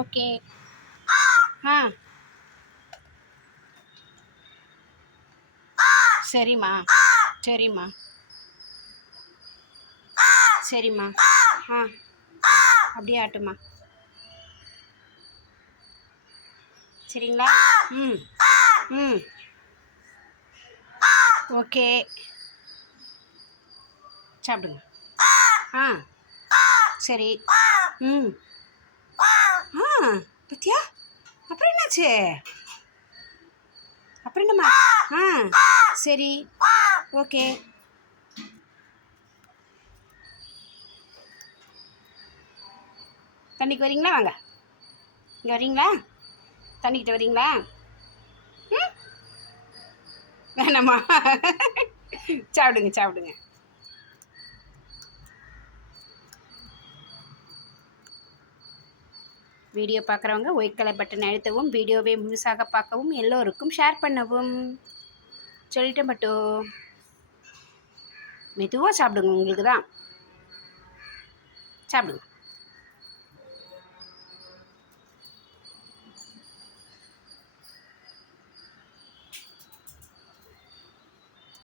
Okay. ஆ சரிம்மா. சரிம்மா. சரிம்மா. ஆ அப்படியே ஆட்டுமா. சரிங்களா? ம். ம். ஓகே. சாப்பிடுங்க. ஆ சரி. ம். ஆ பத்தியா? அப்புறம் என்னாச்சு? அப்புறம் என்னம்மா? ஆ சரி. ஓகே. தண்ணிக்கு வரீங்களா? வாங்க. இங்கே வரீங்களா? தண்ணிக்கிட்ட வரீங்களா? ம் வேணாம்மா. சாப்பிடுங்க சாப்பிடுங்க. வீடியோ பார்க்குறவங்க ஒயிட் கலர் பட்டன் அழுத்தவும், வீடியோவை முழுசாக பார்க்கவும், எல்லோருக்கும் ஷேர் பண்ணவும். சொல்லிட்டேன் பட்டு. மெதுவாக சாப்பிடுங்க, உங்களுக்கு தான். சாப்பிடுங்க.